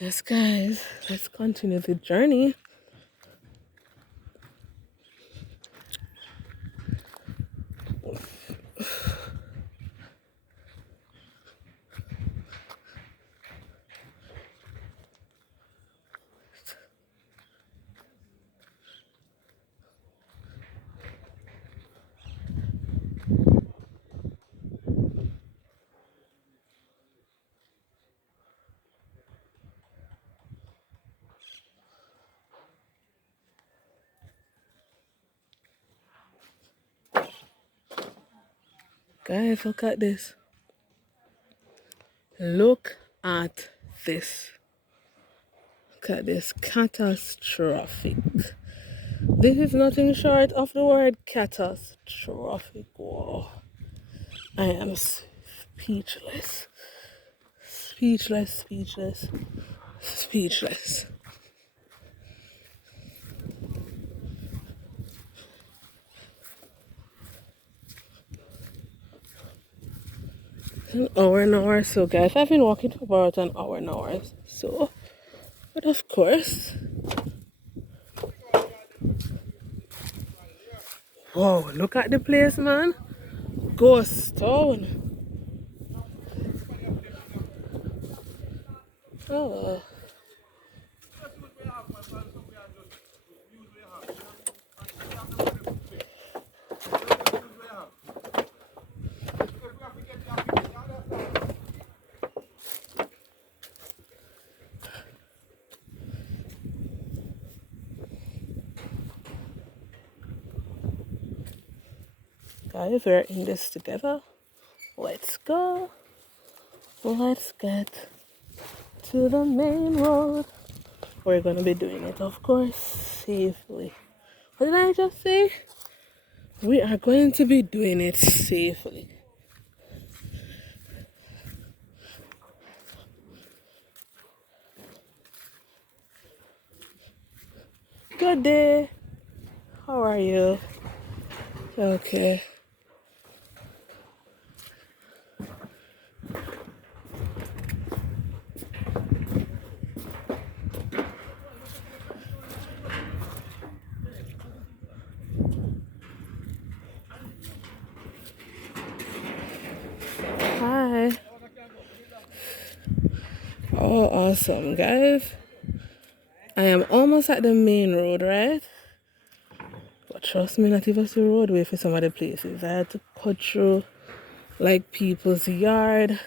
Yes, guys, let's continue the journey. Guys, look at this. Look at this. Look at this. Catastrophic. This is nothing short of the word catastrophic. Whoa. I am speechless. Speechless, speechless, speechless. An hour or so, guys. I've been walking for about an hour or so. But of course. Whoa, look at the place, man. Ghost town. Oh. Guys, we're in this together. Let's go. Let's get to the main road. We're gonna be doing it, of course, safely. What did I just say? We are going to be doing it safely. Good day. How are you? Okay. Hi. Oh, awesome, guys. I am almost at the main road, right? But trust me, not even the roadway for some other places. I had to cut through like people's yard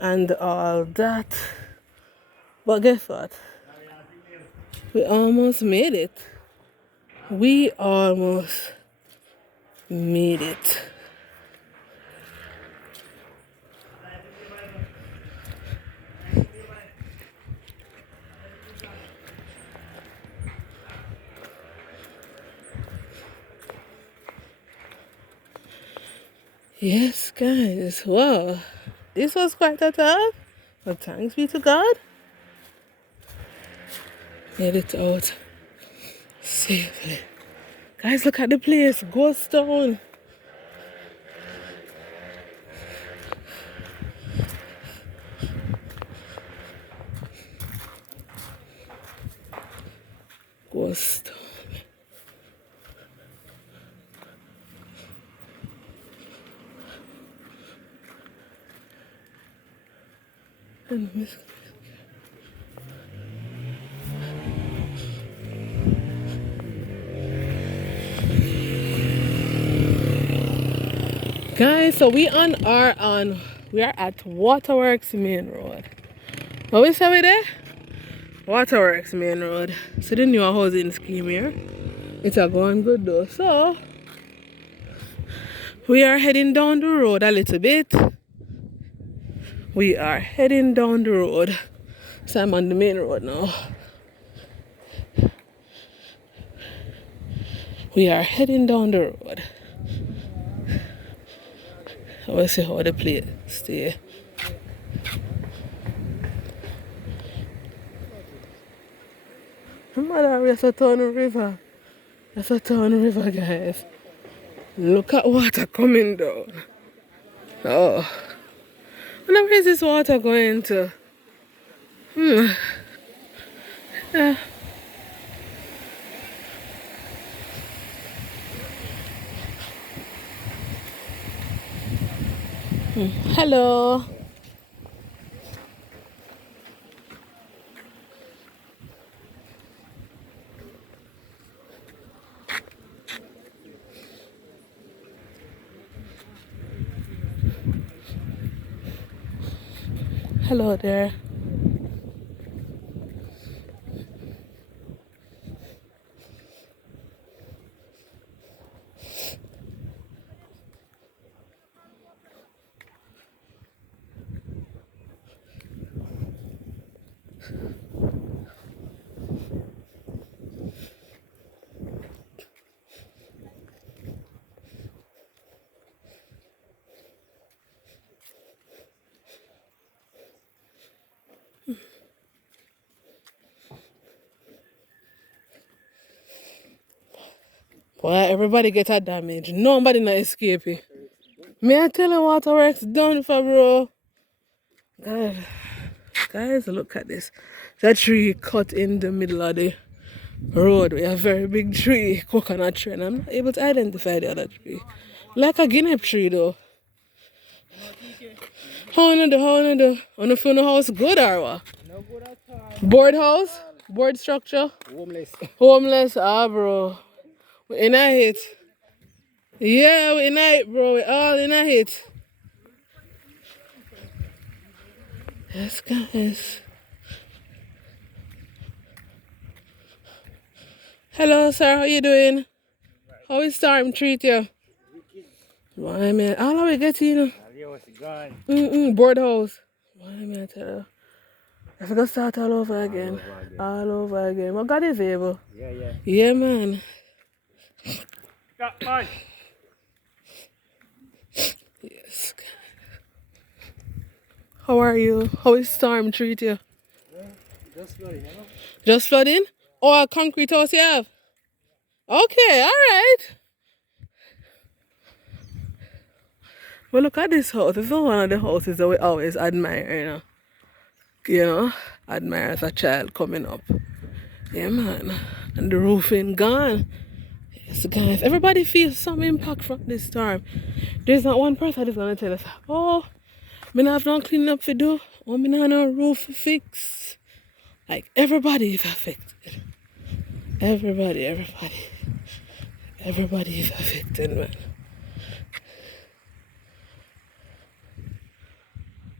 and all that. But guess what? We almost made it. We almost made it. Yes, guys. Wow. This was quite a task. But thanks be to God. Made it out safely. Guys, look at the place. Ghost town. Ghost town. Guys, so we are at Waterworks Main Road. What we say we there? Waterworks Main Road. So the new housing scheme here. It's a going good though. So we are heading down the road a little bit. We are heading down the road. So I'm on the main road now. We are heading down the road. I will see how the place stay. Mother, that's a ton of river. That's a ton of river, guys. Look at water coming down. Oh. Where is this water going to? Hmm. Yeah. Hello. Hello there. Well, everybody get a damage. Nobody not escaping. Me I tell you waterworks done for bro. God. Guys, look at this. That tree cut in the middle of the road. We have a very big tree, coconut tree, and I'm not able to identify the other tree. Like a guinea tree though. How on the front house good or what? No good at all. Board house? Board structure? Homeless. Homeless, bro. We in a hit. Yeah, we in a hit, bro. We all in a hit. Yes, guys. Hello, sir. How you doing? How is Storm treat you? Why, man? All the way get you, know. Gone. Board house. Why, man? I tell you. I forgot to start all over again. All over again. But God is able. Yeah. Yeah, man. Got mine. Yes. How are you? How is Storm treat you? Just flooding, you know? Just flooding? Or a concrete house you have? Okay, alright. Well, look at this house. This is one of the houses that we always admire, you know. You know, admire as a child coming up. Yeah, man. And the roofing gone. Yes, guys. Everybody feels some impact from this storm. There's not one person that's gonna tell us, oh, me not have no cleaning up to do. Oh, me not have no roof to fix. Like, everybody is affected. Everybody is affected, man.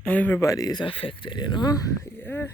Everybody is affected, you know? Yeah.